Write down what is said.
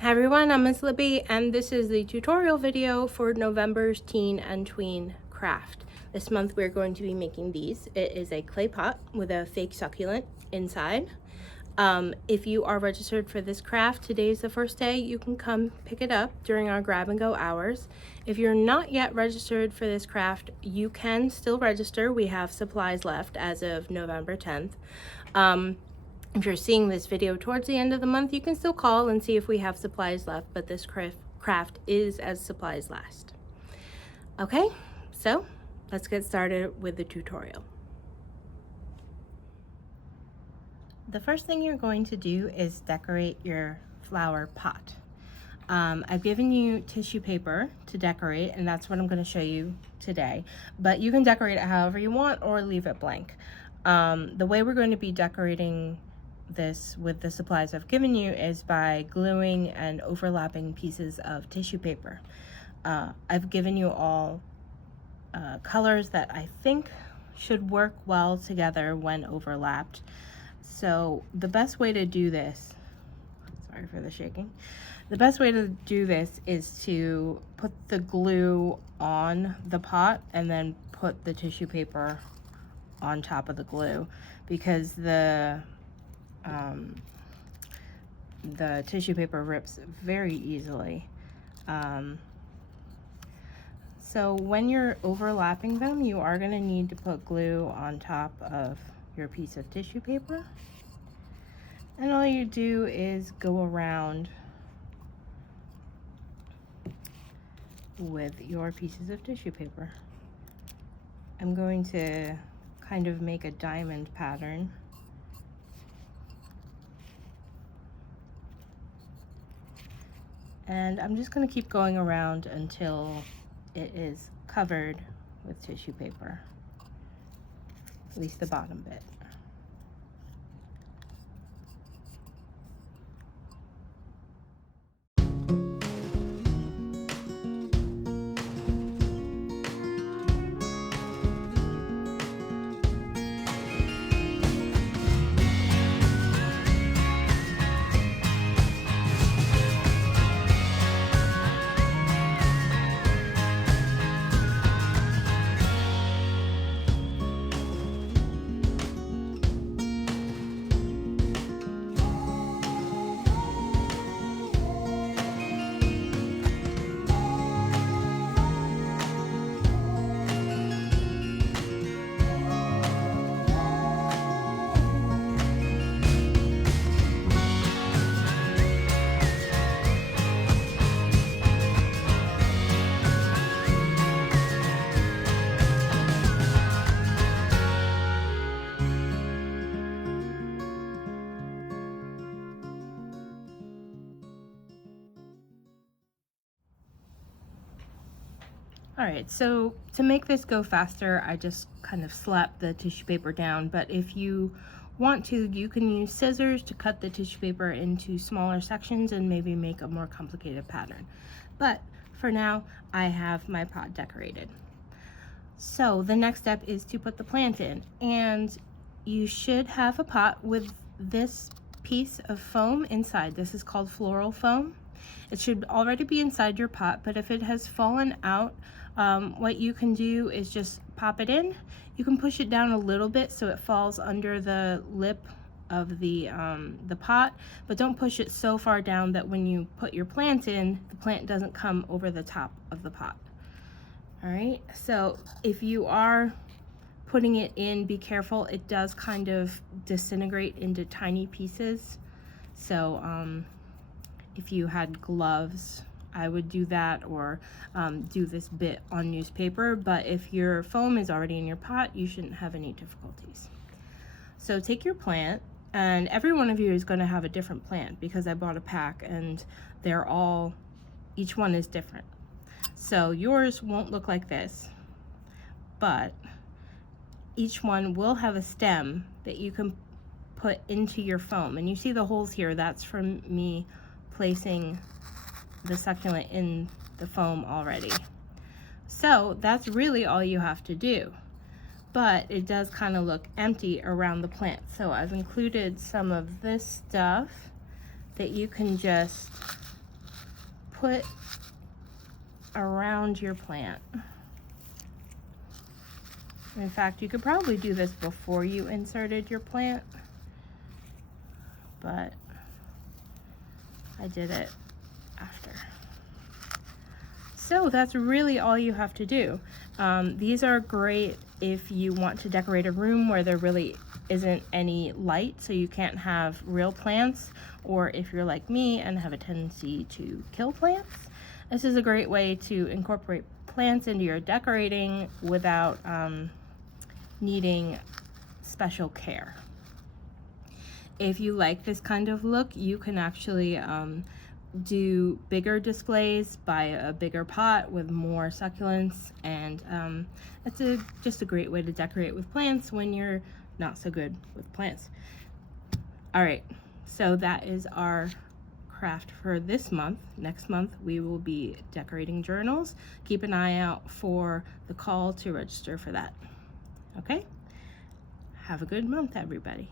Hi everyone, I'm Miss Libby and this is the tutorial video for November's Teen and Tween Craft. This month we're going to be making these. It is a clay pot with a fake succulent inside. If you are registered for this craft, today is the first day. You can come pick it up during our grab and go hours. If you're not yet registered for this craft, you can still register. We have supplies left as of November 10th. If you're seeing this video towards the end of the month, you can still call and see if we have supplies left, but this craft is as supplies last. Okay, so let's get started with the tutorial. The first thing you're going to do is decorate your flower pot. I've given you tissue paper to decorate, and that's what I'm going to show you today, but you can decorate it however you want or leave it blank. The way we're going to be decorating this with the supplies I've given you is by gluing and overlapping pieces of tissue paper. I've given you all colors that I think should work well together when overlapped. So the best way to do this, sorry for the shaking, the best way to do this is to put the glue on the pot and then put the tissue paper on top of the glue, because the tissue paper rips very easily. So when you're overlapping them, you are going to need to put glue on top of your piece of tissue paper. And all you do is go around with your pieces of tissue paper. I'm going to kind of make a diamond pattern. And I'm just going to keep going around until it is covered with tissue paper, at least the bottom bit. Alright, so to make this go faster, I just kind of slapped the tissue paper down, but if you want to, you can use scissors to cut the tissue paper into smaller sections and maybe make a more complicated pattern. But for now, I have my pot decorated. So the next step is to put the plant in, and you should have a pot with this piece of foam inside. This is called floral foam. It should already be inside your pot, but if it has fallen out, what you can do is just pop it in. You can push it down a little bit so it falls under the lip of the pot, but don't push it so far down that when you put your plant in, the plant doesn't come over the top of the pot. All right, so if you are putting it in, be careful. It does kind of disintegrate into tiny pieces. So if you had gloves, I would do that, or do this bit on newspaper, but if your foam is already in your pot, you shouldn't have any difficulties. So take your plant, and every one of you is going to have a different plant because I bought a pack and they're all, each one is different. So yours won't look like this, but each one will have a stem that you can put into your foam. And you see the holes here, that's from me placing the succulent in the foam already. So that's really all you have to do. But it does kind of look empty around the plant. So I've included some of this stuff that you can just put around your plant. In fact, you could probably do this before you inserted your plant, but I did it after. So that's really all you have to do. These are great if you want to decorate a room where there really isn't any light, so you can't have real plants, or if you're like me and have a tendency to kill plants. This is a great way to incorporate plants into your decorating without needing special care. If you like this kind of look, you can actually do bigger displays, buy a bigger pot with more succulents, and it's just a great way to decorate with plants when you're not so good with plants. All right, so that is our craft for this month. Next month we will be decorating journals. Keep an eye out for the call to register for that. Okay, have a good month, everybody.